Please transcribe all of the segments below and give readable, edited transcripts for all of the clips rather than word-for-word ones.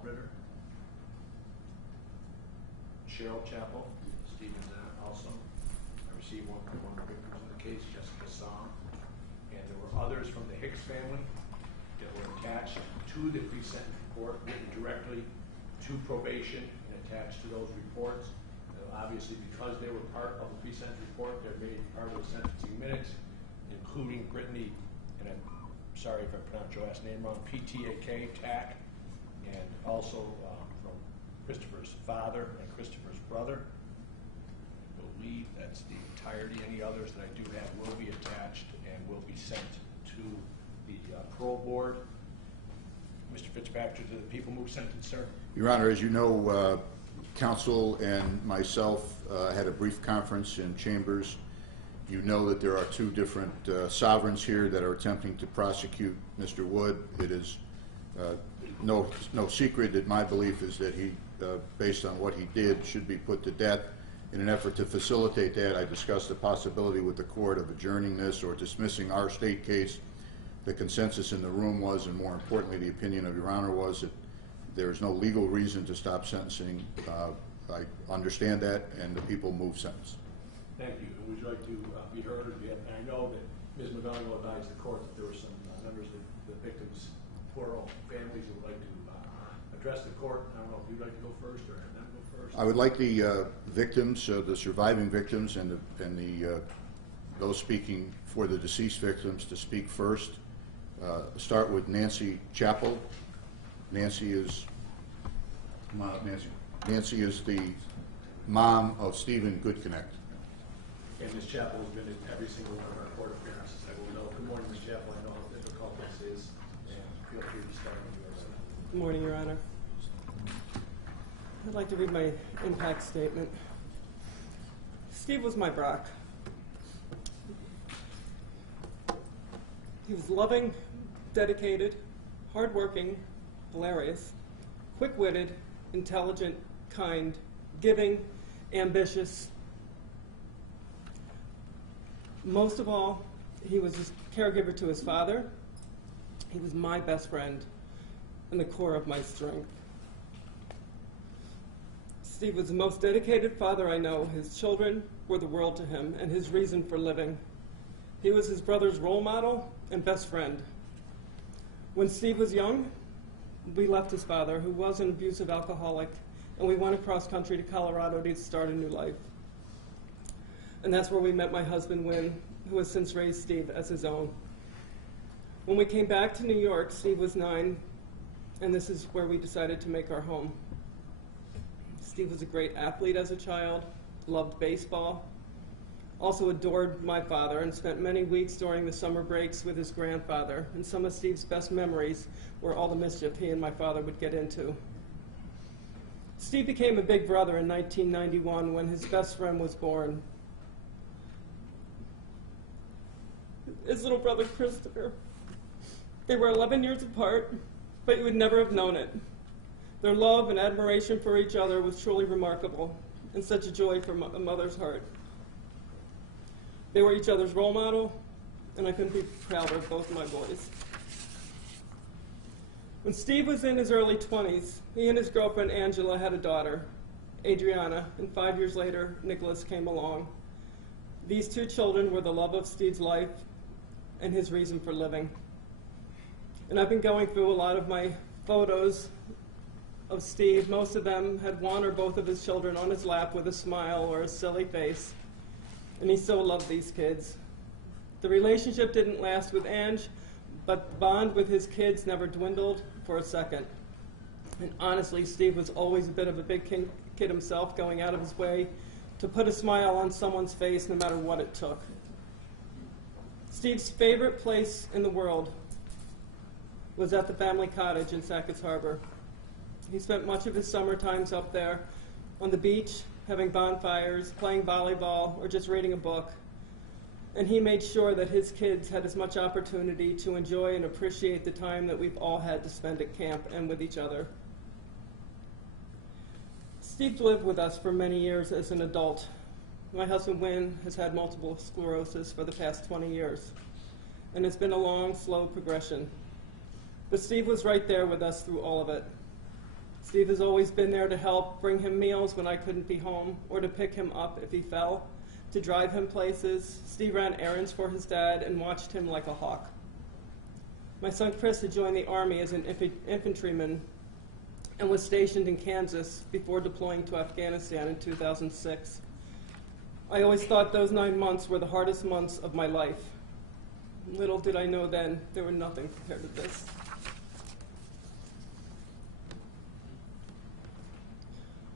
Albritter. Cheryl Chappell, Stephen's aunt also. I received one from one of the victims in the case, Jessica Song. And there were others from the Hicks family that were attached to the pre-sentence report, written directly to probation and attached to those reports. Obviously, because they were part of the pre-sentence report, they're made part of the sentencing minutes, including Brittany, and I'm sorry if I pronounced your last name wrong, PTAK, TAC, and also from Christopher's father and Christopher's brother. I believe that's the entirety. Any others that I do have will be attached and will be sent to the parole board. Mr. Fitzpatrick, do the people move sentence, sir? Your Honor, as you know, counsel and myself had a brief conference in chambers. You know that there are two different sovereigns here that are attempting to prosecute Mr. Wood. It is no secret that my belief is that he, based on what he did, should be put to death. In an effort to facilitate that, I discussed the possibility with the court of adjourning this or dismissing our state case. The consensus in the room was, and more importantly, the opinion of Your Honor was that there is no legal reason to stop sentencing. I understand that, and the people move sentence. Thank you. And would you like to be heard? And I know that Ms. McGonigal advised the court that there were some members of the victims' plural families who would like to address the court. I don't know if you'd like to go first or have them go first. I would like the victims, the surviving victims, and those speaking for the deceased victims to speak first. Start with Nancy Chappell. Nancy is the mom of Stephen Goodconnect. And Ms. Chappell has been in every single one of our court appearances. I will know. Good morning, Ms. Chappell. I know how difficult this is, and feel free to start when you are ready. Good morning, Your Honor. I'd like to read my impact statement. Steve was my Brock. He was loving, dedicated, hardworking, hilarious, quick-witted, intelligent, kind, giving, ambitious. Most of all, he was a caregiver to his father. He was my best friend and the core of my strength. Steve was the most dedicated father I know. His children were the world to him and his reason for living. He was his brother's role model and best friend. When Steve was young, we left his father, who was an abusive alcoholic, and we went across country to Colorado to start a new life. And that's where we met my husband, Wynn, who has since raised Steve as his own. When we came back to New York, Steve was 9, and this is where we decided to make our home. Steve was a great athlete as a child, loved baseball, also adored my father, and spent many weeks during the summer breaks with his grandfather. And some of Steve's best memories were all the mischief he and my father would get into. Steve became a big brother in 1991 when his best friend was born. His little brother, Christopher. They were 11 years apart, but you would never have known it. Their love and admiration for each other was truly remarkable, and such a joy from a mother's heart. They were each other's role model, and I couldn't be prouder of both my boys. When Steve was in his early 20s, he and his girlfriend Angela had a daughter, Adriana, and 5 years later, Nicholas came along. These two children were the love of Steve's life and his reason for living. And I've been going through a lot of my photos of Steve. Most of them had one or both of his children on his lap with a smile or a silly face. And he so loved these kids. The relationship didn't last with Ange, but the bond with his kids never dwindled for a second. And honestly, Steve was always a bit of a big kid himself, going out of his way to put a smile on someone's face no matter what it took. Steve's favorite place in the world was at the family cottage in Sackett's Harbor. He spent much of his summer times up there on the beach, having bonfires, playing volleyball, or just reading a book. And he made sure that his kids had as much opportunity to enjoy and appreciate the time that we've all had to spend at camp and with each other. Steve lived with us for many years as an adult. My husband, Wynn, has had multiple sclerosis for the past 20 years. And it's been a long, slow progression. But Steve was right there with us through all of it. Steve has always been there to help bring him meals when I couldn't be home, or to pick him up if he fell, to drive him places. Steve ran errands for his dad and watched him like a hawk. My son Chris had joined the Army as an infantryman and was stationed in Kansas before deploying to Afghanistan in 2006. I always thought those 9 months were the hardest months of my life. Little did I know then, they were nothing compared to this.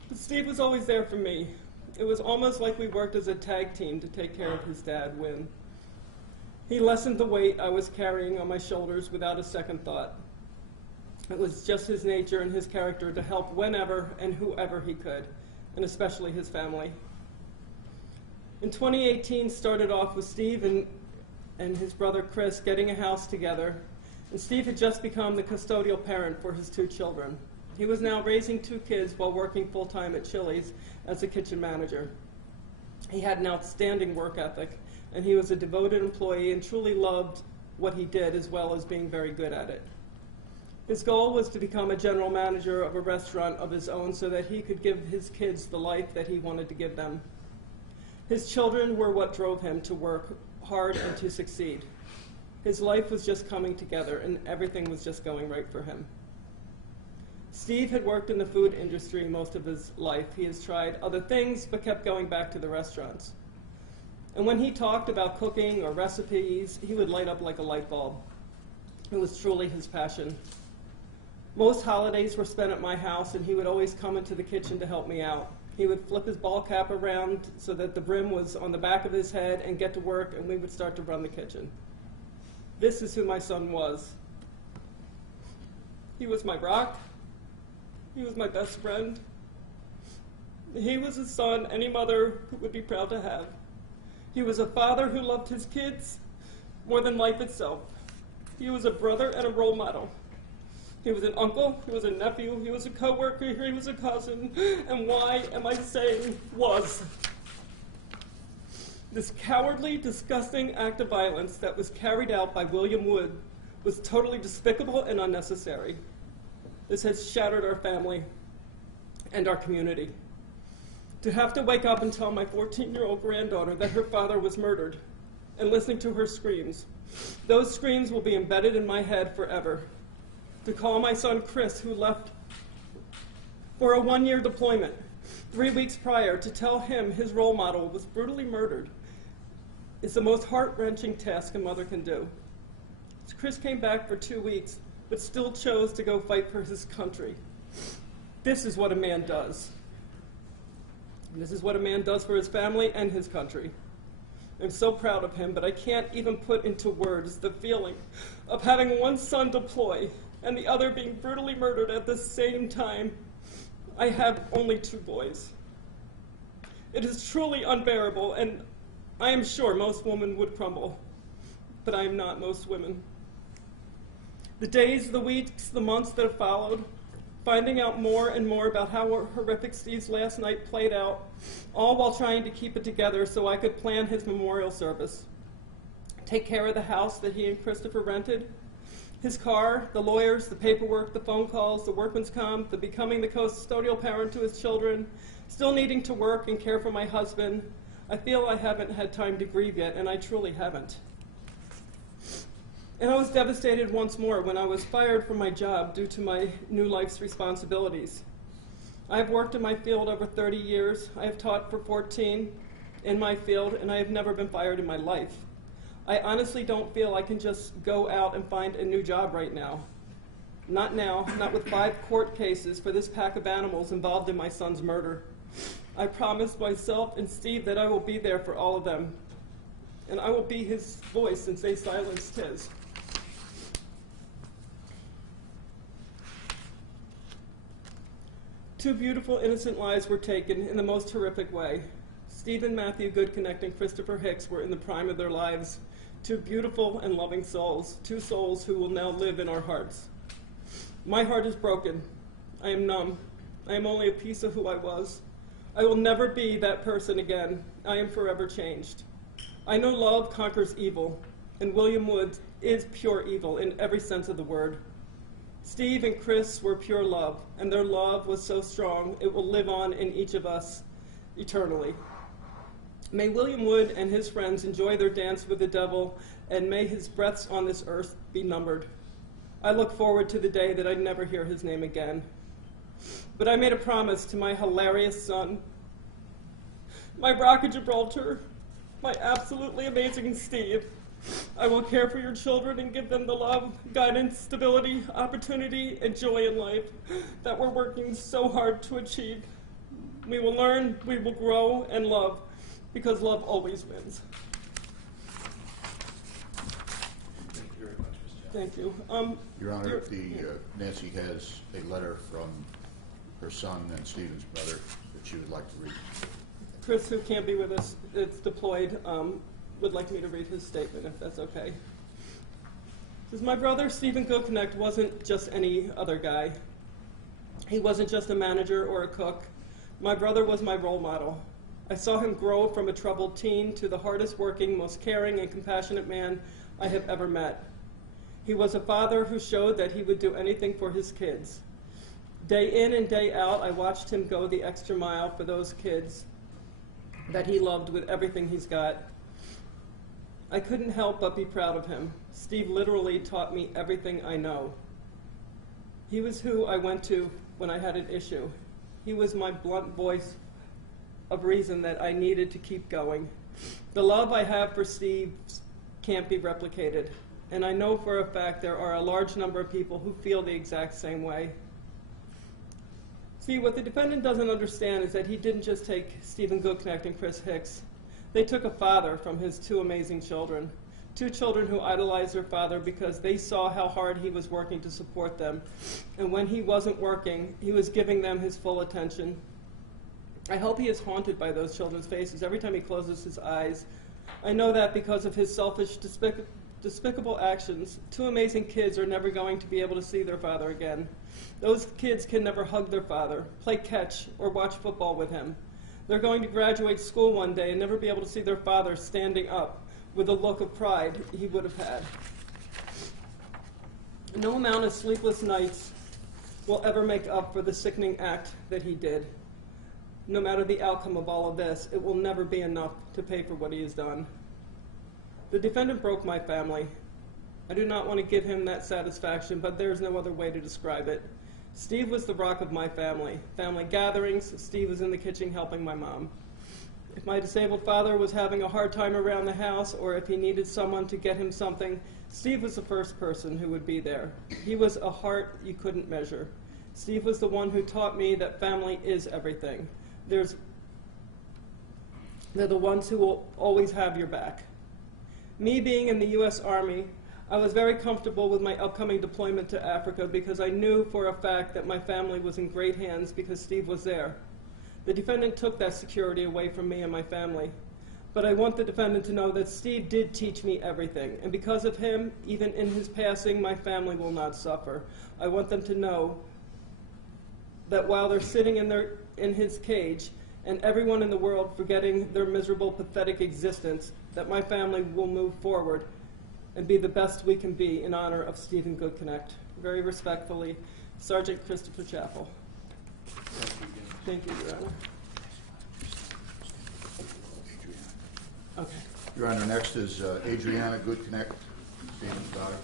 But Steve was always there for me. It was almost like we worked as a tag team to take care of his dad, Win. He lessened the weight I was carrying on my shoulders without a second thought. It was just his nature and his character to help whenever and whoever he could, and especially his family. In 2018, started off with Steve and his brother Chris getting a house together, and Steve had just become the custodial parent for his 2 children. He was now raising 2 kids while working full-time at Chili's as a kitchen manager. He had an outstanding work ethic, and he was a devoted employee and truly loved what he did as well as being very good at it. His goal was to become a general manager of a restaurant of his own so that he could give his kids the life that he wanted to give them. His children were what drove him to work hard and to succeed. His life was just coming together, and everything was just going right for him. Steve had worked in the food industry most of his life. He has tried other things, but kept going back to the restaurants. And when he talked about cooking or recipes, he would light up like a light bulb. It was truly his passion. Most holidays were spent at my house, and he would always come into the kitchen to help me out. He would flip his ball cap around so that the brim was on the back of his head and get to work, and we would start to run the kitchen. This is who my son was. He was my rock. He was my best friend. He was a son any mother would be proud to have. He was a father who loved his kids more than life itself. He was a brother and a role model. He was an uncle, he was a nephew, he was a coworker, he was a cousin, and why am I saying was? This cowardly, disgusting act of violence that was carried out by William Wood was totally despicable and unnecessary. This has shattered our family and our community. To have to wake up and tell my 14-year-old granddaughter that her father was murdered and listening to her screams, those screams will be embedded in my head forever. To call my son Chris, who left for a 1-year deployment 3 weeks prior, to tell him his role model was brutally murdered is the most heart-wrenching task a mother can do. Chris came back for 2 weeks, but still chose to go fight for his country. This is what a man does. And this is what a man does for his family and his country. I'm so proud of him, but I can't even put into words the feeling of having one son deploy and the other being brutally murdered at the same time. I have only 2 boys. It is truly unbearable, and I am sure most women would crumble, but I am not most women. The days, the weeks, the months that have followed, finding out more and more about how horrific Steve's last night played out, all while trying to keep it together so I could plan his memorial service, take care of the house that he and Christopher rented, his car, the lawyers, the paperwork, the phone calls, the workman's comp, the becoming the custodial parent to his children, still needing to work and care for my husband. I feel I haven't had time to grieve yet, and I truly haven't. And I was devastated once more when I was fired from my job due to my new life's responsibilities. I have worked in my field over 30 years. I have taught for 14 in my field, and I have never been fired in my life. I honestly don't feel I can just go out and find a new job right now. Not now, not with 5 court cases for this pack of animals involved in my son's murder. I promised myself and Steve that I will be there for all of them, and I will be his voice since they silenced his. Two beautiful, innocent lives were taken in the most horrific way. Steve and Matthew Goodconnect and Christopher Hicks were in the prime of their lives. 2 beautiful and loving souls, 2 souls who will now live in our hearts. My heart is broken. I am numb. I am only a piece of who I was. I will never be that person again. I am forever changed. I know love conquers evil, and William Wood is pure evil in every sense of the word. Steve and Chris were pure love, and their love was so strong it will live on in each of us eternally. May William Wood and his friends enjoy their dance with the devil, and may his breaths on this earth be numbered. I look forward to the day that I'd never hear his name again. But I made a promise to my hilarious son, my Rock of Gibraltar, my absolutely amazing Steve. I will care for your children and give them the love, guidance, stability, opportunity, and joy in life that we're working so hard to achieve. We will learn, we will grow, and love, because love always wins. Thank you very much, Ms. Chapel. Thank you. Your Honor, Nancy has a letter from her son and Stephen's brother that she would like to read. Chris, who can't be with us, it's deployed, would like me to read his statement, if that's okay. It says, my brother, Stephen Goodconnect, wasn't just any other guy. He wasn't just a manager or a cook. My brother was my role model. I saw him grow from a troubled teen to the hardest working, most caring and compassionate man I have ever met. He was a father who showed that he would do anything for his kids. Day in and day out, I watched him go the extra mile for those kids that he loved with everything he's got. I couldn't help but be proud of him. Steve literally taught me everything I know. He was who I went to when I had an issue. He was my blunt voice of reason that I needed to keep going. The love I have for Steve can't be replicated, and I know for a fact there are a large number of people who feel the exact same way. See, what the defendant doesn't understand is that he didn't just take Stephen Goodconnect and Chris Hicks. They took a father from his two amazing children, two children who idolized their father because they saw how hard he was working to support them. And when he wasn't working, he was giving them his full attention. I hope he is haunted by those children's faces every time he closes his eyes. I know that because of his selfish, despicable actions, two amazing kids are never going to be able to see their father again. Those kids can never hug their father, play catch, or watch football with him. They're going to graduate school one day and never be able to see their father standing up with the look of pride he would have had. No amount of sleepless nights will ever make up for the sickening act that he did. No matter the outcome of all of this, it will never be enough to pay for what he has done. The defendant broke my family. I do not want to give him that satisfaction, but there is no other way to describe it. Steve was the rock of my family. Family gatherings, Steve was in the kitchen helping my mom. If my disabled father was having a hard time around the house, or if he needed someone to get him something, Steve was the first person who would be there. He was a heart you couldn't measure. Steve was the one who taught me that family is everything. They're the ones who will always have your back. Me being in the U.S. Army, I was very comfortable with my upcoming deployment to Africa because I knew for a fact that my family was in great hands because Steve was there. The defendant took that security away from me and my family. But I want the defendant to know that Steve did teach me everything, and because of him, even in his passing, my family will not suffer. I want them to know that while they're sitting in his cage, and everyone in the world forgetting their miserable, pathetic existence, that my family will move forward and be the best we can be in honor of Stephen Goodconnect. Very respectfully, Sergeant Christopher Chappell. Thank you, Your Honor. Okay. Your Honor, next is Adriana Goodconnect, Stephen's daughter.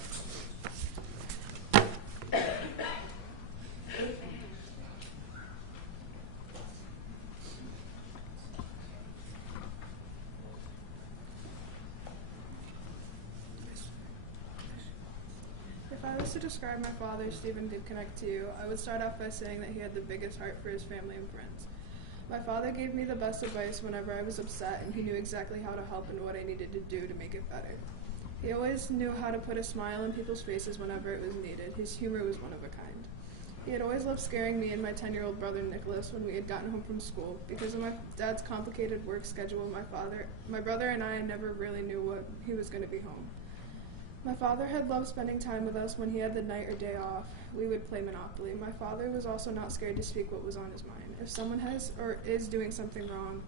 If I was to describe my father, Stephen Goodconnect, to you, I would start off by saying that he had the biggest heart for his family and friends. My father gave me the best advice whenever I was upset, and he knew exactly how to help and what I needed to do to make it better. He always knew how to put a smile on people's faces whenever it was needed. His humor was one of a kind. He had always loved scaring me and my 10-year-old brother Nicholas when we had gotten home from school. Because of my dad's complicated work schedule, my brother and I never really knew what he was going to be home. My father had loved spending time with us when he had the night or day off. We would play Monopoly. My father was also not scared to speak what was on his mind. If someone has or is doing something wrong,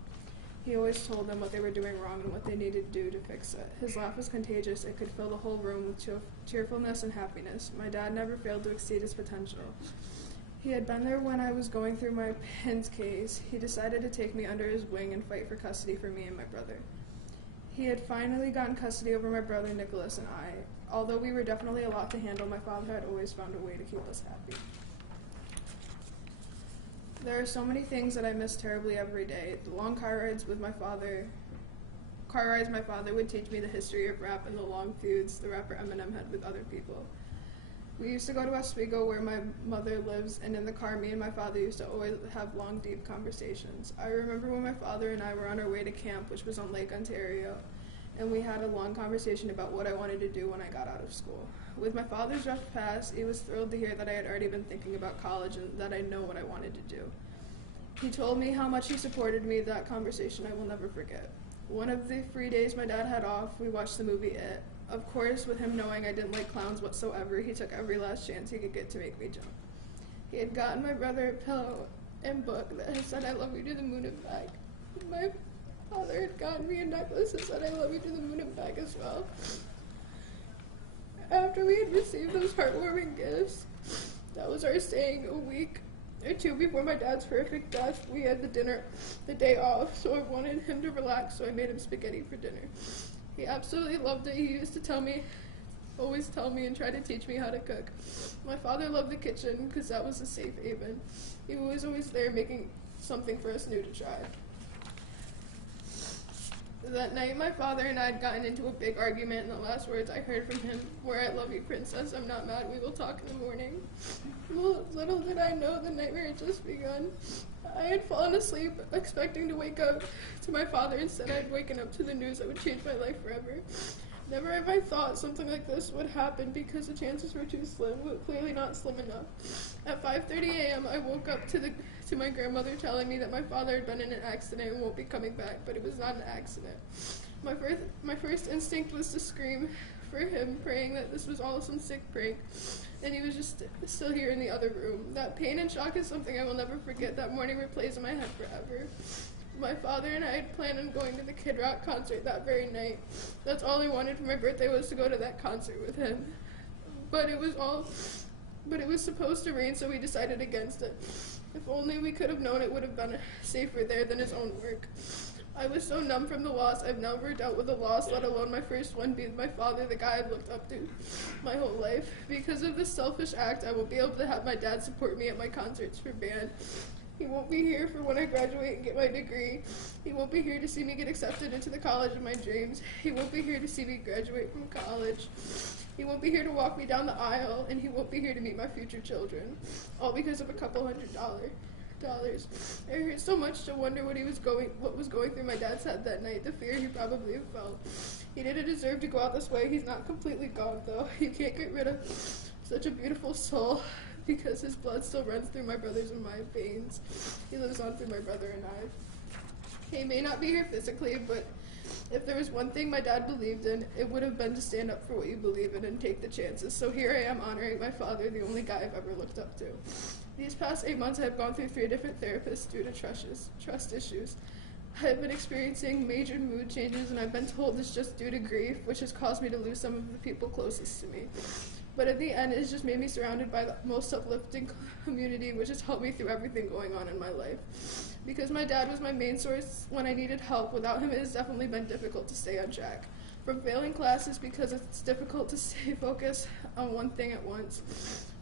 He always told them what they were doing wrong and what they needed to do to fix it. His laugh was contagious. It could fill the whole room with cheerfulness and happiness. My dad never failed to exceed his potential. He had been there when I was going through my PINS case. He decided to take me under his wing and fight for custody for me and my brother. He had finally gotten custody over my brother Nicholas and I. Although we were definitely a lot to handle, my father had always found a way to keep us happy. There are so many things that I miss terribly every day. The long car rides my father would teach me the history of rap and the long feuds the rapper Eminem had with other people. We used to go to Oswego where my mother lives, and in the car me and my father used to always have long, deep conversations. I remember when my father and I were on our way to camp, which was on Lake Ontario, and we had a long conversation about what I wanted to do when I got out of school. With my father's rough past, he was thrilled to hear that I had already been thinking about college and that I know what I wanted to do. He told me how much he supported me. That conversation I will never forget. One of the free days my dad had off, we watched the movie It. Of course, with him knowing I didn't like clowns whatsoever, he took every last chance he could get to make me jump. He had gotten my brother a pillow and book that had said, "I love you to the moon and back." My father had gotten me a necklace that said, "I love you to the moon and back" as well. After we had received those heartwarming gifts, that was our staying a week or two before my dad's horrific death. We had the day off, so I wanted him to relax, so I made him spaghetti for dinner. He absolutely loved it. He used to always tell me and try to teach me how to cook. My father loved the kitchen because that was a safe haven. He was always there making something for us new to try. That night, my father and I had gotten into a big argument, and the last words I heard from him were, "I love you, princess. I'm not mad. We will talk in the morning." Little did I know the nightmare had just begun. I had fallen asleep, expecting to wake up to my father. Instead, I had waken up to the news that would change my life forever. Never have I thought something like this would happen because the chances were too slim, but clearly not slim enough. At 5:30 a.m., I woke up to my grandmother telling me that my father had been in an accident and won't be coming back, but it was not an accident. My first instinct was to scream for him, praying that this was all some sick prank, and he was just still here in the other room. That pain and shock is something I will never forget. That morning replays in my head forever. My father and I had planned on going to the Kid Rock concert that very night. That's all I wanted for my birthday, was to go to that concert with him. But it was supposed to rain, so we decided against it. If only we could have known it would have been safer there than his own work. I was so numb from the loss. I've never dealt with a loss, let alone my first one being my father, the guy I've looked up to my whole life. Because of this selfish act, I won't be able to have my dad support me at my concerts for band. He won't be here for when I graduate and get my degree. He won't be here to see me get accepted into the college of my dreams. He won't be here to see me graduate from college. He won't be here to walk me down the aisle, and he won't be here to meet my future children. All because of a couple $100. It hurt so much to wonder what was going through my dad's head that night, the fear he probably felt. He didn't deserve to go out this way. He's not completely gone, though. You can't get rid of such a beautiful soul, because his blood still runs through my brother's and my veins. He lives on through my brother and I. He may not be here physically, but if there was one thing my dad believed in, it would have been to stand up for what you believe in and take the chances. So here I am honoring my father, the only guy I've ever looked up to. These past 8 months, I have gone through 3 different therapists due to trust issues. I have been experiencing major mood changes, and I've been told it's just due to grief, which has caused me to lose some of the people closest to me. But at the end, it's just made me surrounded by the most uplifting community, which has helped me through everything going on in my life. Because my dad was my main source when I needed help, without him it has definitely been difficult to stay on track. From failing classes because it's difficult to stay focused on one thing at once.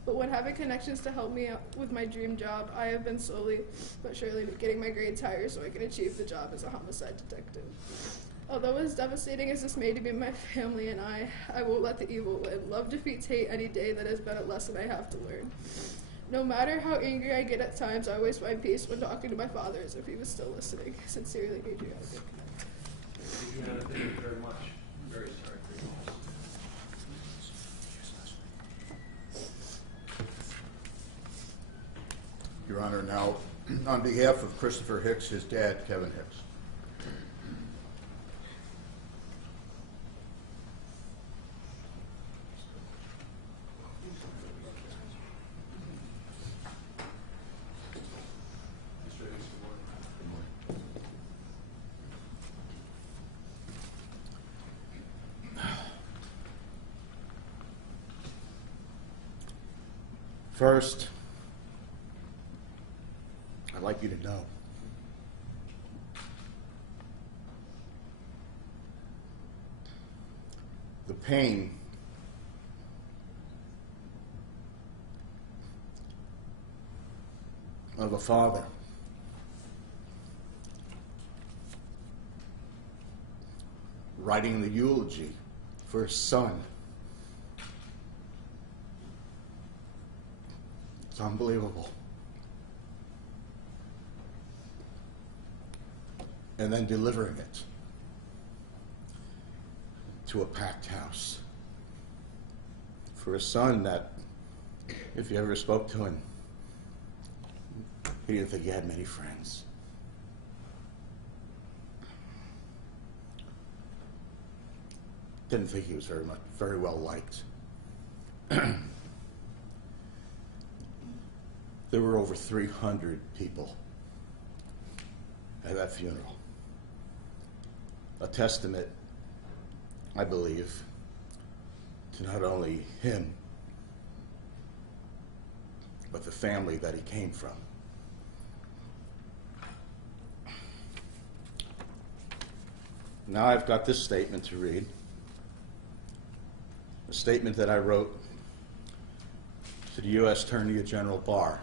But when having connections to help me out with my dream job, I have been slowly but surely getting my grades higher so I can achieve the job as a homicide detective. Although as devastating as this may be to my family and I won't let the evil win. Love defeats hate any day. That has been a lesson I have to learn. No matter how angry I get at times, I always find peace when talking to my father, as if he was still listening. Sincerely, Adriana. Adriana, thank you very much. Very sorry for your loss. Your Honor, now, on behalf of Christopher Hicks, his dad, Kevin Hicks. Mr. Hicks, good morning. First, I'd like you to know the pain of a father writing the eulogy for his son. It's unbelievable. And then delivering it to a packed house for a son that, if you ever spoke to him, he didn't think he had many friends. Didn't think he was very well liked. There were over 300 people at that funeral. A testament, I believe, to not only him, but the family that he came from. Now I've got this statement to read, a statement that I wrote to the U.S. Attorney General Barr.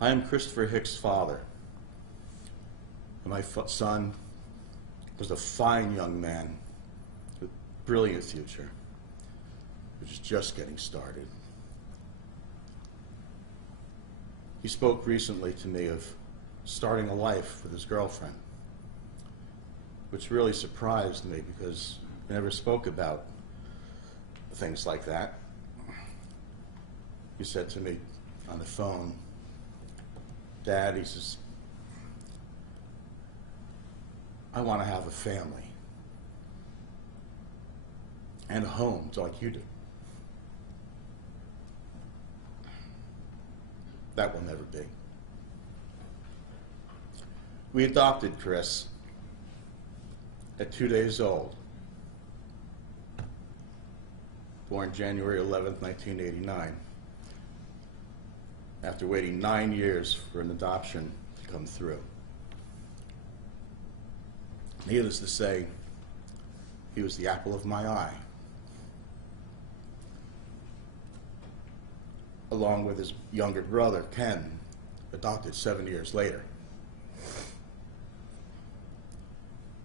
I am Christopher Hicks' father, and my son was a fine young man with a brilliant future, which is just getting started. He spoke recently to me of starting a life with his girlfriend, which really surprised me because we never spoke about things like that. He said to me on the phone, "Dad," he says, "I want to have a family and a home like you do." That will never be. We adopted Chris at 2 days old, born January 11th, 1989, after waiting 9 years for an adoption to come through. Needless to say, he was the apple of my eye, along with his younger brother, Ken, adopted 7 years later.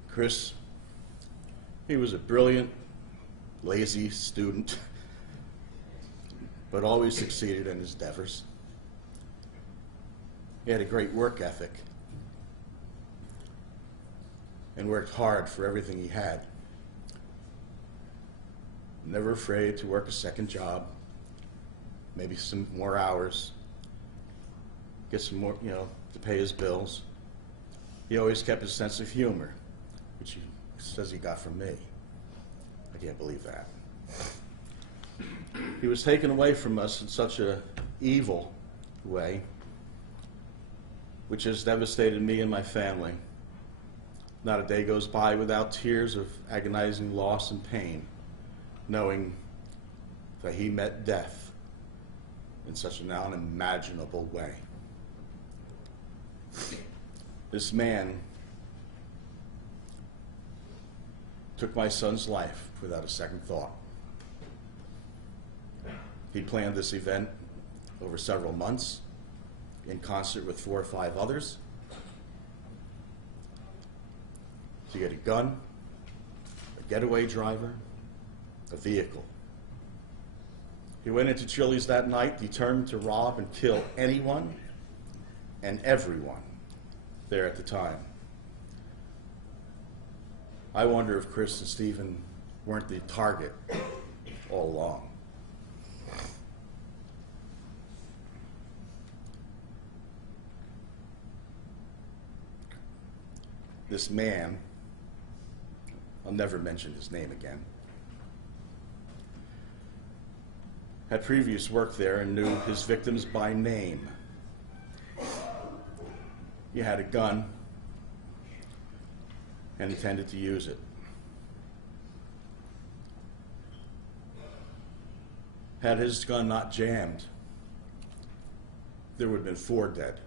Chris, he was a brilliant, lazy student, but always succeeded in his endeavors. He had a great work ethic and worked hard for everything he had. Never afraid to work a second job, maybe some more hours, get some more, to pay his bills. He always kept his sense of humor, which he says he got from me. I can't believe that. He was taken away from us in such an evil way, which has devastated me and my family. Not a day goes by without tears of agonizing loss and pain, knowing that he met death in such an unimaginable way. This man took my son's life without a second thought. He planned this event over several months in concert with 4 or 5 others to get a gun, a getaway driver, a vehicle. He went into Chili's that night determined to rob and kill anyone and everyone there at the time. I wonder if Chris and Stephen weren't the target all along. This man, I'll never mention his name again, had previous work there and knew his victims by name. He had a gun and intended to use it. Had his gun not jammed, there would have been 4 dead.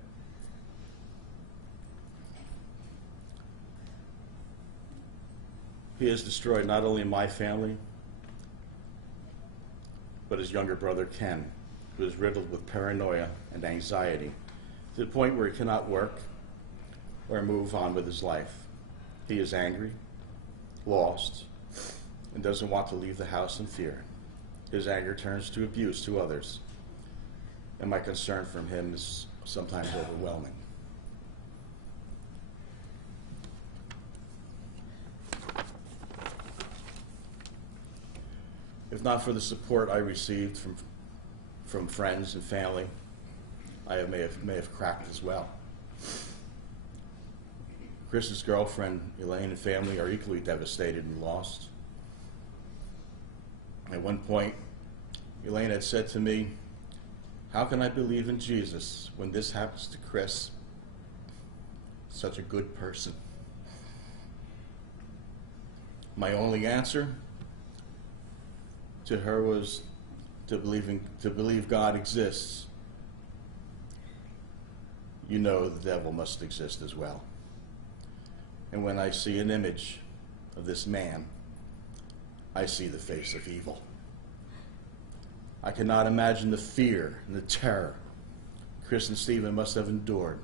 He has destroyed not only my family, but his younger brother Ken, who is riddled with paranoia and anxiety to the point where he cannot work or move on with his life. He is angry, lost, and doesn't want to leave the house in fear. His anger turns to abuse to others, and my concern from him is sometimes overwhelming. If not for the support I received from friends and family, I may have cracked as well. Chris's girlfriend, Elaine, and family are equally devastated and lost. At one point, Elaine had said to me, "How can I believe in Jesus when this happens to Chris? Such a good person." My only answer to her was to believe God exists. You know the devil must exist as well. And when I see an image of this man, I see the face of evil. I cannot imagine the fear and the terror Chris and Stephen must have endured.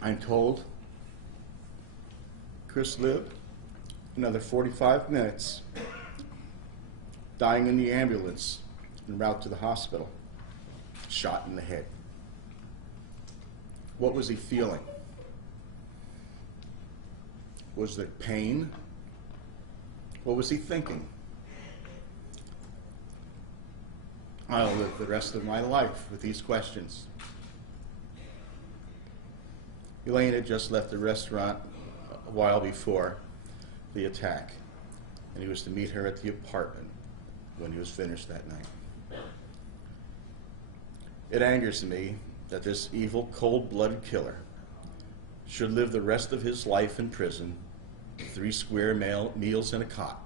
I'm told Chris lived another 45 minutes, dying in the ambulance en route to the hospital, shot in the head. What was he feeling? Was there pain? What was he thinking? I'll live the rest of my life with these questions. Elaine had just left the restaurant a while before the attack, and he was to meet her at the apartment when he was finished that night. It angers me that this evil, cold-blooded killer should live the rest of his life in prison, 3 square meals and a cot.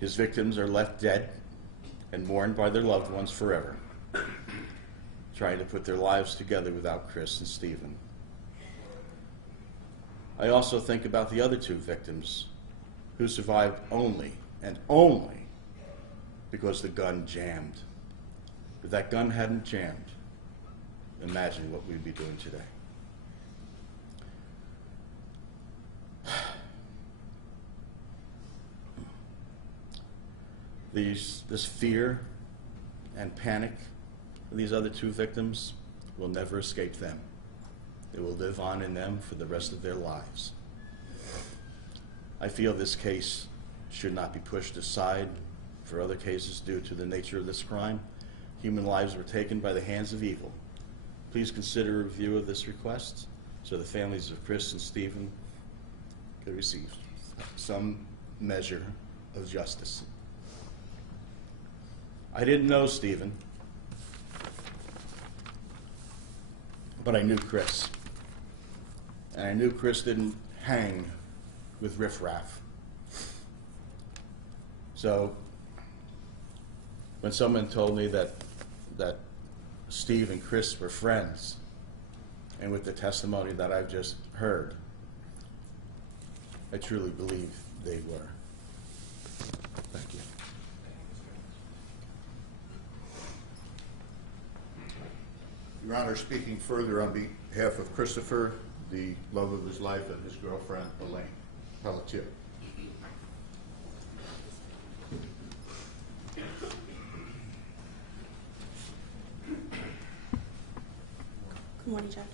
His victims are left dead and mourned by their loved ones forever, trying to put their lives together without Chris and Stephen. I also think about the other 2 victims who survived only and only because the gun jammed. If that gun hadn't jammed, imagine what we'd be doing today. This fear and panic of these other 2 victims will never escape them. It will live on in them for the rest of their lives. I feel this case should not be pushed aside for other cases due to the nature of this crime. Human lives were taken by the hands of evil. Please consider a review of this request so the families of Chris and Stephen could receive some measure of justice. I didn't know Stephen, but I knew Chris. And I knew Chris didn't hang with riffraff. So when someone told me that Steve and Chris were friends, and with the testimony that I've just heard, I truly believe they were. Thank you. Your Honor, speaking further on behalf of Christopher, the love of his life, and his girlfriend, Elaine Pelletier. Good morning, Judge.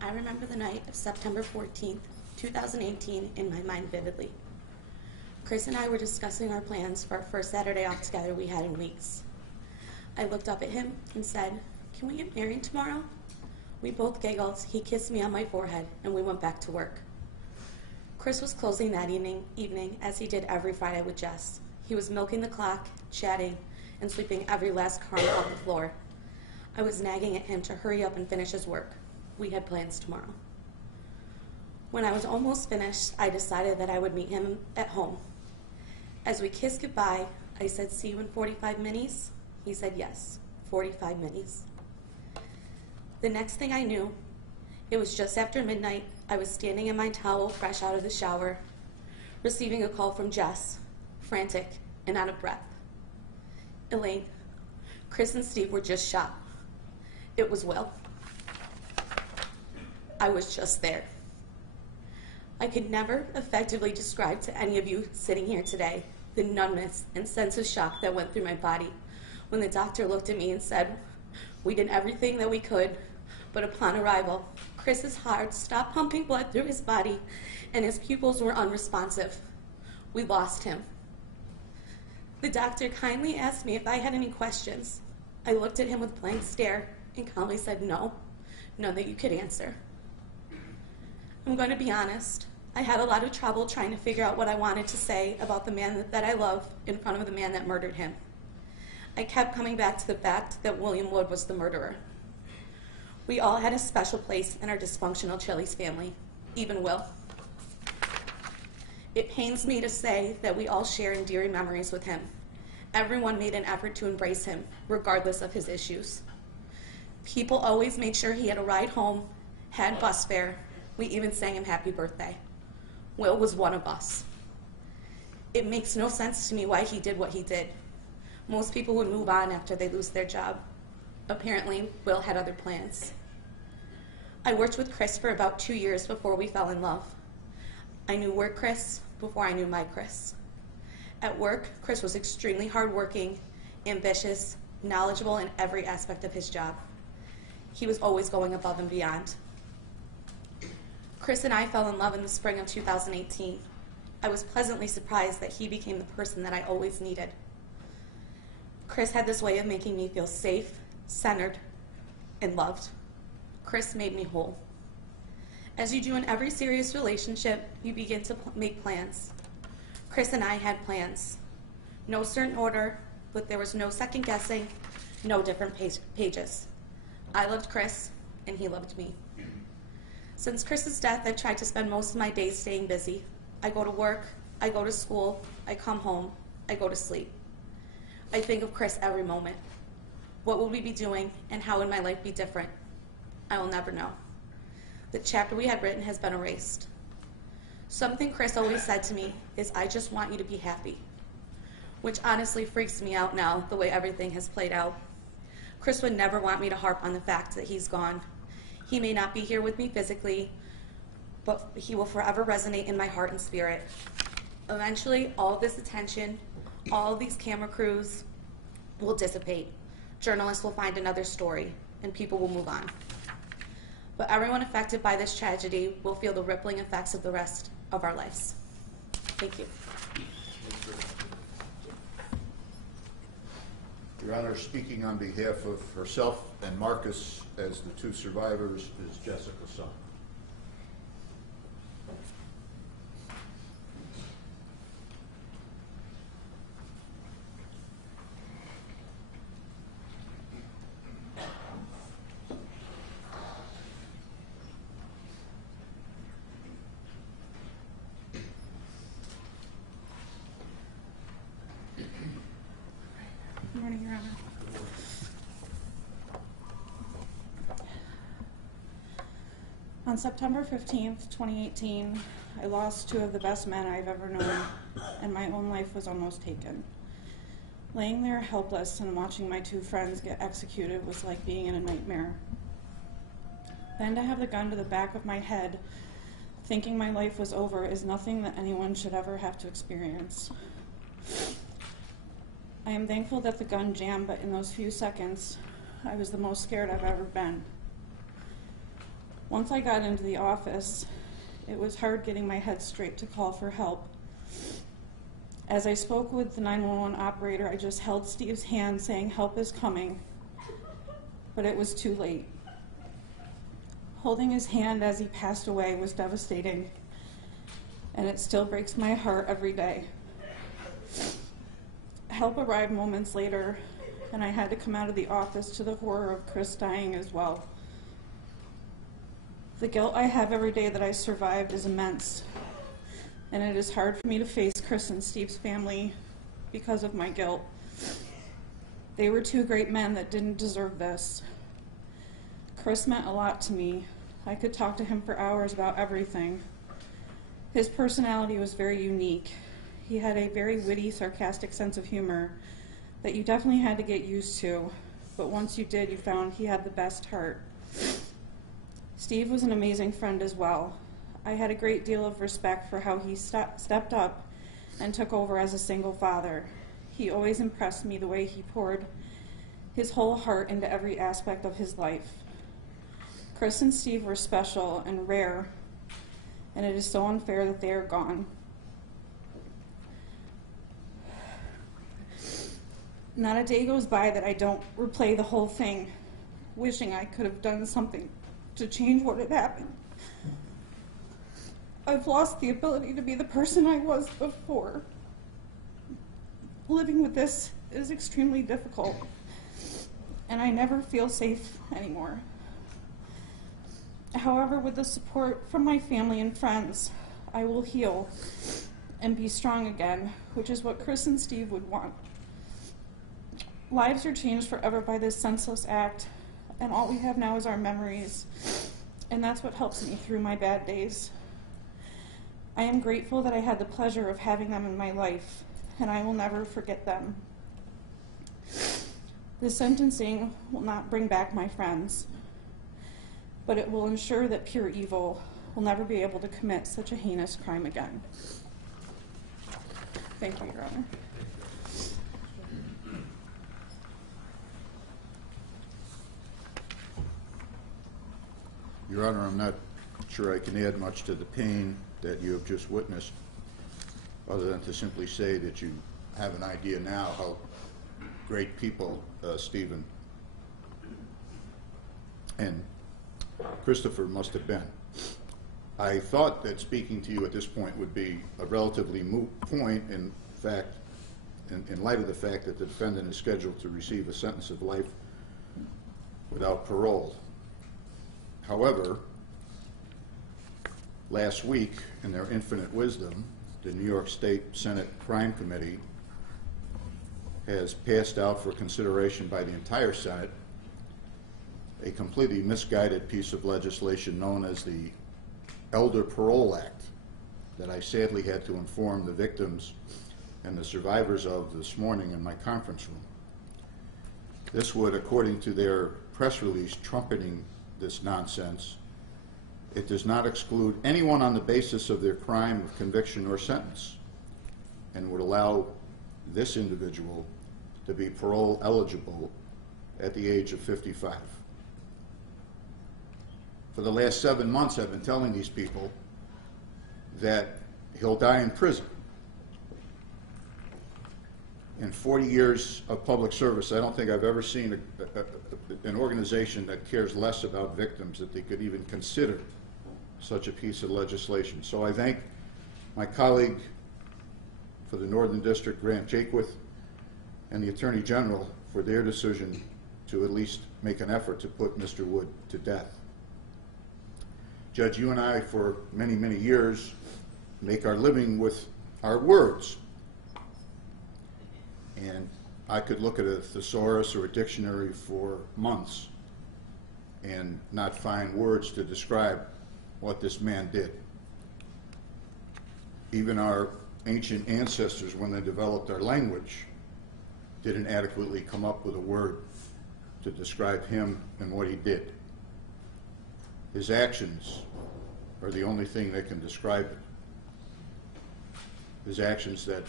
I remember the night of September 14th, 2018 in my mind vividly. Chris and I were discussing our plans for our first Saturday off together we had in weeks. I looked up at him and said, "Can we get married tomorrow?" We both giggled, he kissed me on my forehead, and we went back to work. Chris was closing that evening as he did every Friday with Jess. He was milking the clock, chatting, and sweeping every last crumb off the floor. I was nagging at him to hurry up and finish his work. We had plans tomorrow. When I was almost finished, I decided that I would meet him at home. As we kissed goodbye, I said, "See you in 45 minis?" He said, "Yes, 45 minis." The next thing I knew, it was just after midnight. I was standing in my towel, fresh out of the shower, receiving a call from Jess, frantic and out of breath. "Elaine, Chris and Steve were just shot." It was Will. I was just there. I could never effectively describe to any of you sitting here today the numbness and sense of shock that went through my body when the doctor looked at me and said, "We did everything that we could, but upon arrival, Chris's heart stopped pumping blood through his body and his pupils were unresponsive. We lost him." The doctor kindly asked me if I had any questions. I looked at him with a blank stare and calmly said, "No, none that you could answer." I'm going to be honest. I had a lot of trouble trying to figure out what I wanted to say about the man that I love in front of the man that murdered him. I kept coming back to the fact that William Wood was the murderer. We all had a special place in our dysfunctional Chili's family, even Will. It pains me to say that we all share endearing memories with him. Everyone made an effort to embrace him, regardless of his issues. People always made sure he had a ride home, had bus fare. We even sang him happy birthday. Will was one of us. It makes no sense to me why he did what he did. Most people would move on after they lose their job. Apparently, Will had other plans. I worked with Chris for about 2 years before we fell in love. I knew work Chris before I knew my Chris. At work, Chris was extremely hardworking, ambitious, knowledgeable in every aspect of his job. He was always going above and beyond. Chris and I fell in love in the spring of 2018. I was pleasantly surprised that he became the person that I always needed. Chris had this way of making me feel safe, centered, and loved. Chris made me whole. As you do in every serious relationship, you begin to make plans. Chris and I had plans. No certain order, but there was no second guessing, no different pages. I loved Chris, and he loved me. Since Chris's death, I've tried to spend most of my days staying busy. I go to work, I go to school, I come home, I go to sleep. I think of Chris every moment. What would we be doing, and how would my life be different? I will never know. The chapter we had written has been erased. Something Chris always said to me is, "I just want you to be happy," which honestly freaks me out now, the way everything has played out. Chris would never want me to harp on the fact that he's gone. He may not be here with me physically, but he will forever resonate in my heart and spirit. Eventually, all this attention, all of these camera crews will dissipate. Journalists will find another story, and people will move on. But everyone affected by this tragedy will feel the rippling effects of the rest of our lives. Thank you. Your Honor, speaking on behalf of herself and Marcus as the two survivors is Jessica Sung. Good morning, Your Honor. On September 15th, 2018, I lost two of the best men I've ever known, and my own life was almost taken. Laying there helpless and watching my two friends get executed was like being in a nightmare. Then to have the gun to the back of my head, thinking my life was over, is nothing that anyone should ever have to experience. I am thankful that the gun jammed, but in those few seconds, I was the most scared I've ever been. Once I got into the office, it was hard getting my head straight to call for help. As I spoke with the 911 operator, I just held Steve's hand saying help is coming, but it was too late. Holding his hand as he passed away was devastating, and it still breaks my heart every day. Help arrived moments later, and I had to come out of the office to the horror of Chris dying as well. The guilt I have every day that I survived is immense, and it is hard for me to face Chris and Steve's family because of my guilt. They were two great men that didn't deserve this. Chris meant a lot to me. I could talk to him for hours about everything. His personality was very unique. He had a very witty, sarcastic sense of humor that you definitely had to get used to, but once you did, you found he had the best heart. Steve was an amazing friend as well. I had a great deal of respect for how he stepped up and took over as a single father. He always impressed me the way he poured his whole heart into every aspect of his life. Chris and Steve were special and rare, and it is so unfair that they are gone. Not a day goes by that I don't replay the whole thing, wishing I could have done something to change what had happened. I've lost the ability to be the person I was before. Living with this is extremely difficult, and I never feel safe anymore. However, with the support from my family and friends, I will heal and be strong again, which is what Chris and Steve would want. Lives are changed forever by this senseless act, and all we have now is our memories, and that's what helps me through my bad days. I am grateful that I had the pleasure of having them in my life, and I will never forget them. The sentencing will not bring back my friends, but it will ensure that pure evil will never be able to commit such a heinous crime again. Thank you, Your Honor. Your Honor, I'm not sure I can add much to the pain that you have just witnessed, other than to simply say that you have an idea now how great people Stephen and Christopher must have been. I thought that speaking to you at this point would be a relatively moot point. In fact, in light of the fact that the defendant is scheduled to receive a sentence of life without parole. However, last week, in their infinite wisdom, the New York State Senate Crime Committee has passed out for consideration by the entire Senate a completely misguided piece of legislation known as the Elder Parole Act that I sadly had to inform the victims and the survivors of this morning in my conference room. This would, according to their press release trumpeting this nonsense, it does not exclude anyone on the basis of their crime of conviction or sentence, and would allow this individual to be parole eligible at the age of 55. For the last 7 months, I've been telling these people that he'll die in prison. In 40 years of public service, I don't think I've ever seen an organization that cares less about victims that they could even consider such a piece of legislation. So I thank my colleague for the Northern District, Grant Jaquith, and the Attorney General for their decision to at least make an effort to put Mr. Wood to death. Judge, you and I, for many, many years, make our living with our words. And I could look at a thesaurus or a dictionary for months and not find words to describe what this man did. Even our ancient ancestors, when they developed our language, didn't adequately come up with a word to describe him and what he did. His actions are the only thing that can describe it. His actions that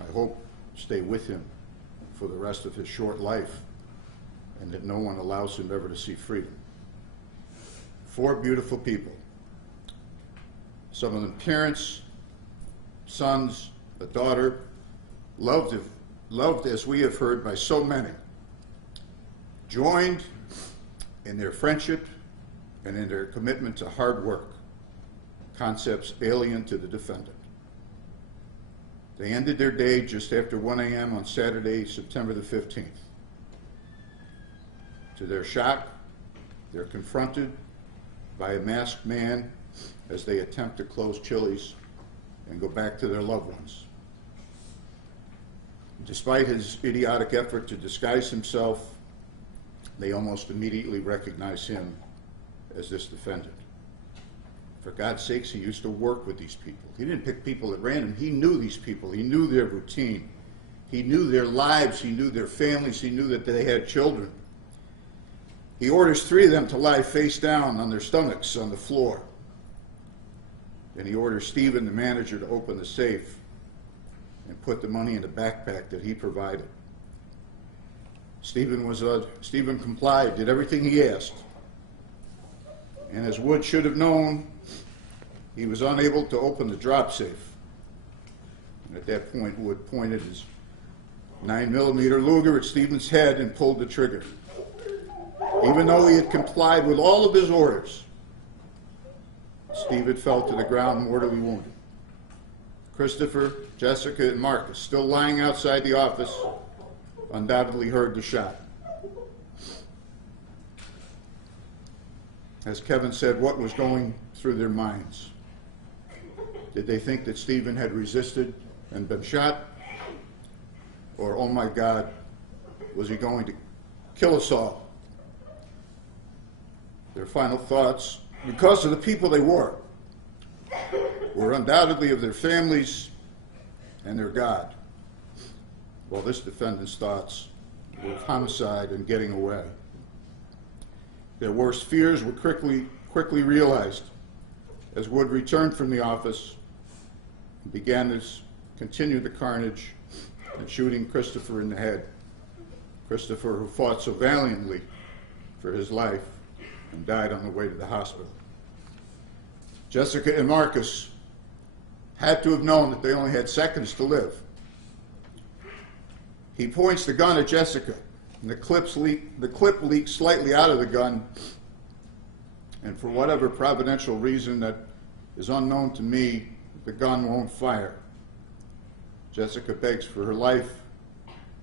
I hope stay with him for the rest of his short life, and that no one allows him ever to see freedom. 4 beautiful people, some of them parents, sons, a daughter, loved as we have heard by so many, joined in their friendship and in their commitment to hard work, concepts alien to the defendant. They ended their day just after 1 a.m. on Saturday, September the 15th. To their shock, they're confronted by a masked man as they attempt to close Chili's and go back to their loved ones. Despite his idiotic effort to disguise himself, they almost immediately recognize him as this defendant. For God's sakes, he used to work with these people. He didn't pick people at random. He knew these people. He knew their routine. He knew their lives. He knew their families. He knew that they had children. He orders 3 of them to lie face down on their stomachs on the floor. Then he orders Stephen, the manager, to open the safe and put the money in the backpack that he provided. Stephen complied, did everything he asked. And as Wood should have known, he was unable to open the drop safe. And at that point, Wood pointed his 9mm Luger at Stephen's head and pulled the trigger. Even though he had complied with all of his orders, Stephen fell to the ground mortally wounded. Christopher, Jessica, and Marcus, still lying outside the office, undoubtedly heard the shot. As Kevin said, what was going through their minds? Did they think that Stephen had resisted and been shot? Or, oh my God, was he going to kill us all? Their final thoughts, because of the people they were undoubtedly of their families and their God, while this defendant's thoughts were of homicide and getting away. Their worst fears were quickly realized as Wood returned from the office and began to continue the carnage and shooting Christopher in the head. Christopher, who fought so valiantly for his life and died on the way to the hospital. Jessica and Marcus had to have known that they only had seconds to live. He points the gun at Jessica, and the clip leaks slightly out of the gun, and for whatever providential reason that is unknown to me, the gun won't fire. Jessica begs for her life.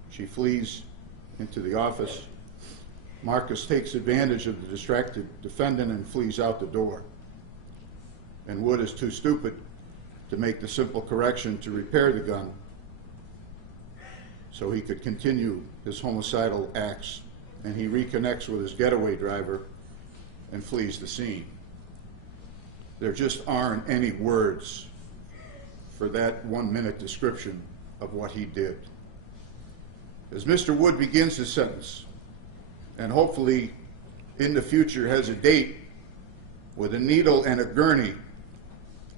She flees into the office. Marcus takes advantage of the distracted defendant and flees out the door. And Wood is too stupid to make the simple correction to repair the gun so he could continue his homicidal acts, and he reconnects with his getaway driver and flees the scene. There just aren't any words for that 1-minute description of what he did. As Mr. Wood begins his sentence, and hopefully in the future has a date with a needle and a gurney,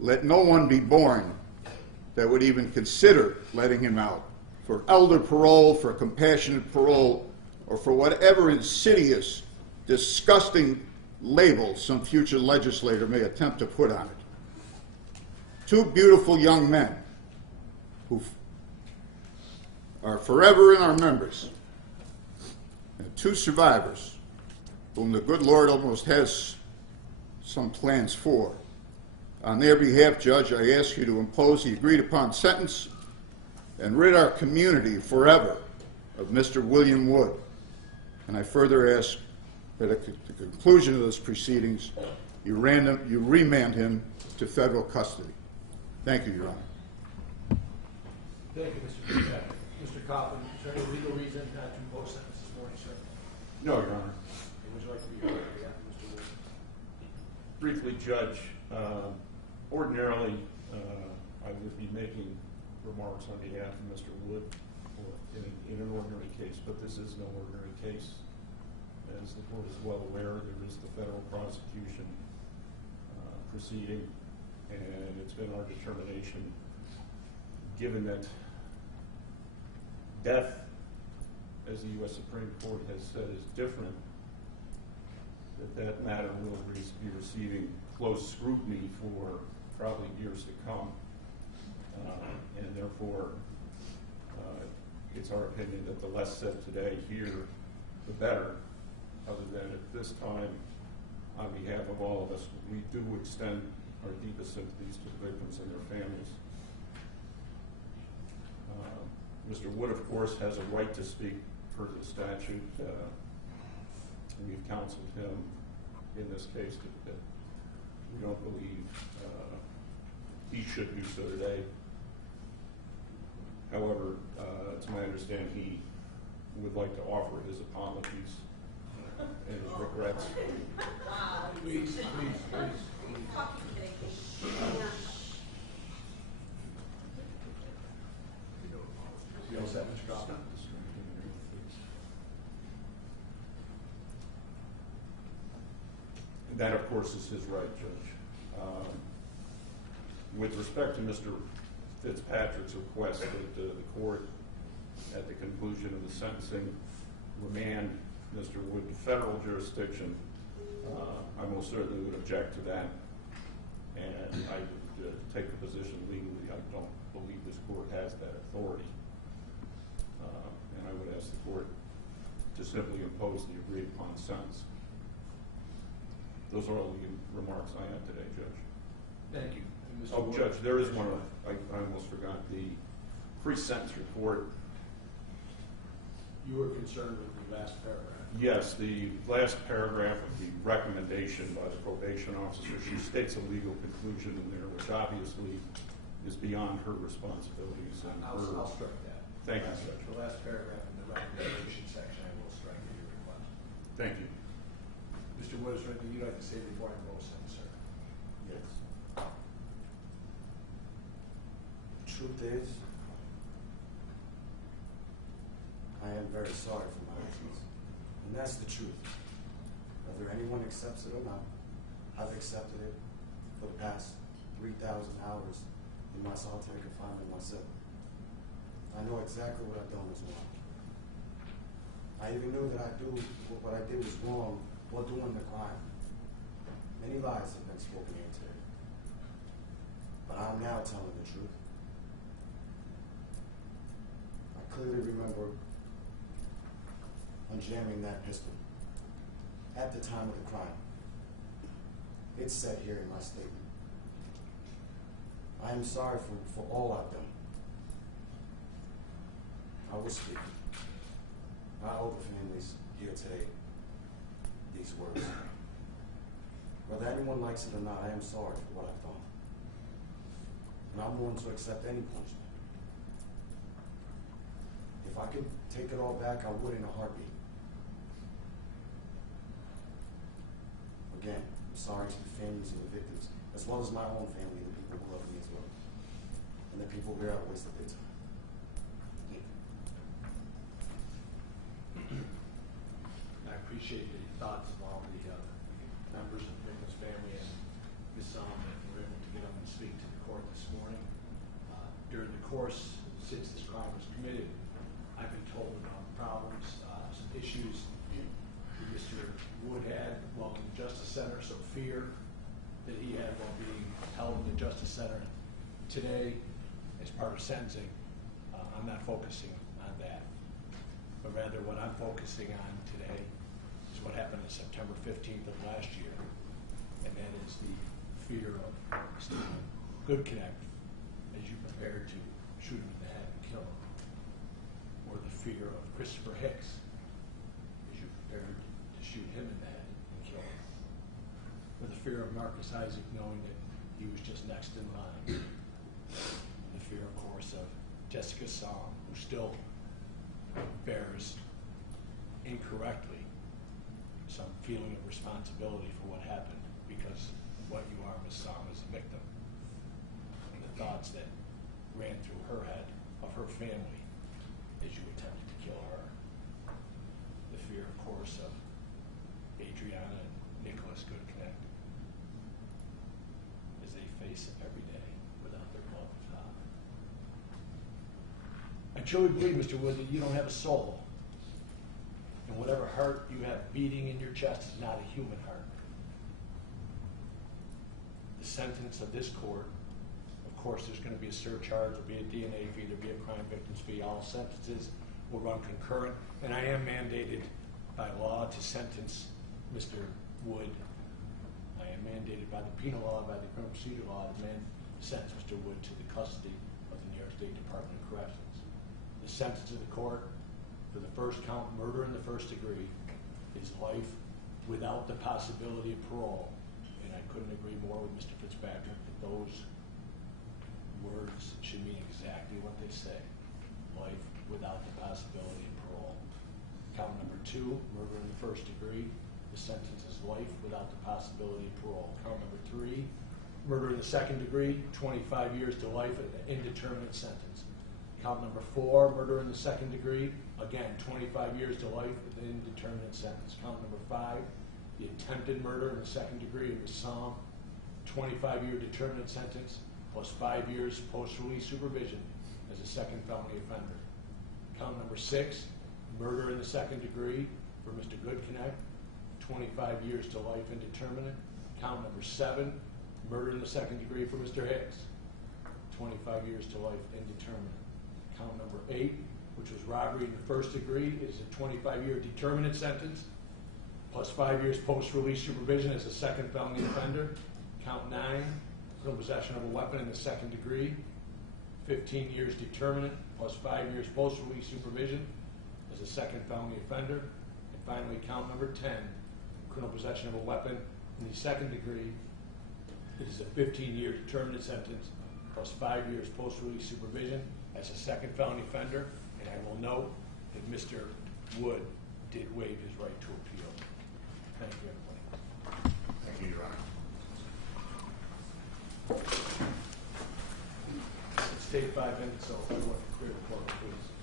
let no one be born that would even consider letting him out for elder parole, for compassionate parole, or for whatever insidious, disgusting label some future legislator may attempt to put on it. 2 beautiful young men who are forever in our memories, and 2 survivors whom the good Lord almost has some plans for. On their behalf, Judge, I ask you to impose the agreed-upon sentence and rid our community forever of Mr. William Wood. And I further ask that at the conclusion of those proceedings, you remand him to federal custody. Thank you, Your Honor. Thank you, Mr. Chief. Mr. Coughlin, is there any legal reason to impose sentence this morning, sir? No, Your Honor. Would you like to be heard on behalf of Mr. Wood? Briefly, Judge, ordinarily I would be making remarks on behalf of Mr. Wood in an ordinary case, but this is no ordinary case. As the court is well aware, there is the federal prosecution proceeding, and it's been our determination, given that death, as the U.S. Supreme Court has said, is different, that matter will be receiving close scrutiny for probably years to come. And therefore, it's our opinion that the less said today here, the better, other than at this time, on behalf of all of us, we do extend our deepest sympathies to the victims and their families. Mr. Wood, of course, has a right to speak per the statute. and we've counseled him in this case that we don't believe he should do so today. However, it's my understanding he would like to offer his apologies and his regrets. Please. You all set, Mr. Goffman? That, of course, is his right, Judge. With respect to Mr. Fitzpatrick's request that the court, at the conclusion of the sentencing, remand Mr. Wood to federal jurisdiction, I most certainly would object to that, and I would take the position legally I don't believe this court has that authority. And I would ask the court to simply impose the agreed upon sentence. Those are all the remarks I have today, Judge. Thank you. And Mr. Oh, Wood? Judge, there is one. I almost forgot the pre-sentence report. You were concerned with the last paragraph. Yes, the last paragraph of the recommendation by the probation officer, she states a legal conclusion in there, which obviously is beyond her responsibilities. And I'll strike that. Thank you, Judge. The last paragraph in the recommendation section, I will strike at your request. Thank you. Mr. Wood, is there anything you'd like to say before I vote, sir? Yes. Truth is, I am very sorry for my actions. And that's the truth. Whether anyone accepts it or not, I've accepted it for the past 3,000 hours in my solitary confinement myself. I know exactly what I've done was wrong. I even knew that what I did was wrong while doing the crime. Many lies have been spoken here today. But I'm now telling the truth. I clearly remember unjamming that pistol at the time of the crime. It's said here in my statement. I am sorry for all I've done. I will speak. I owe the families here today these words. Whether anyone likes it or not, I am sorry for what I've done. And I'm willing to accept any punishment. If I could take it all back, I would in a heartbeat. Again, I'm sorry to the families and the victims, as well as my own family, the people who love me as well, and the people where I wasted their time. I appreciate the thoughts of all the members of the Nicholas family and Ms. Salm that were able to get up and speak to the court this morning. During the course, since this crime was committed, I've been told about problems, some issues Mr. Wood had while in the Justice Center, some fear that he had while being held in the Justice Center. Today, as part of sentencing, I'm not focusing on that, but rather what I'm focusing on today is what happened on September 15th of last year, and that is the fear of Stephen Goodconnect as you prepared to shoot him in the head and kill him, or the fear of Christopher Hicks as you prepared to shoot him in the head and kill him, or the fear of Marcus Isaac knowing that he was just next in line, and the fear, of course, of Jessica Salm, who still bears incorrectly some feeling of responsibility for what happened because what you are, Ms. Salm, is a victim. And the thoughts that ran through her head of her family as you attempted to kill her. The fear, of course, of Adriana and Nicholas Goodconnect as they face it every day without their beloved father. I truly believe, Mr. Wood, that you don't have a soul. And whatever heart you have beating in your chest is not a human heart. The sentence of this court, of course, there's going to be a surcharge, there'll be a DNA fee, there'll be a crime victims fee. All sentences will run concurrent. And I am mandated by law to sentence Mr. Wood. I am mandated by the penal law, by the criminal procedure law, to sentence Mr. Wood to the custody of the New York State Department of Corrections. The sentence of the court for the first count, murder in the first degree, is life without the possibility of parole. And I couldn't agree more with Mr. Fitzpatrick that those words should mean exactly what they say. Life without the possibility of parole. Count number 2, murder in the first degree. The sentence is life without the possibility of parole. Count number 3, murder in the second degree, 25 years to life, an indeterminate sentence. Count number 4, murder in the second degree, again, 25 years to life with an indeterminate sentence. Count number 5, the attempted murder in the second degree of the Psalm, 25-year determinate sentence, plus 5 years post-release supervision as a second felony offender. Count number 6, murder in the second degree for Mr. Goodconnect, 25 years to life indeterminate. Count number 7, murder in the second degree for Mr. Hicks, 25 years to life indeterminate. Count number 8, which was robbery in the first degree, is a 25-year determinate sentence, plus 5 years post-release supervision as a second felony offender. Count 9, criminal possession of a weapon in the second degree, 15 years determinate, plus 5 years post-release supervision as a second felony offender. And finally, count number 10, criminal possession of a weapon in the second degree. It is a 15-year determinate sentence, plus 5 years post-release supervision as a second felony offender. And I will note that Mr. Wood did waive his right to appeal. Thank you, everybody. Thank you, Your Honor. Let's take 5 minutes, so if you want to clear the court, please.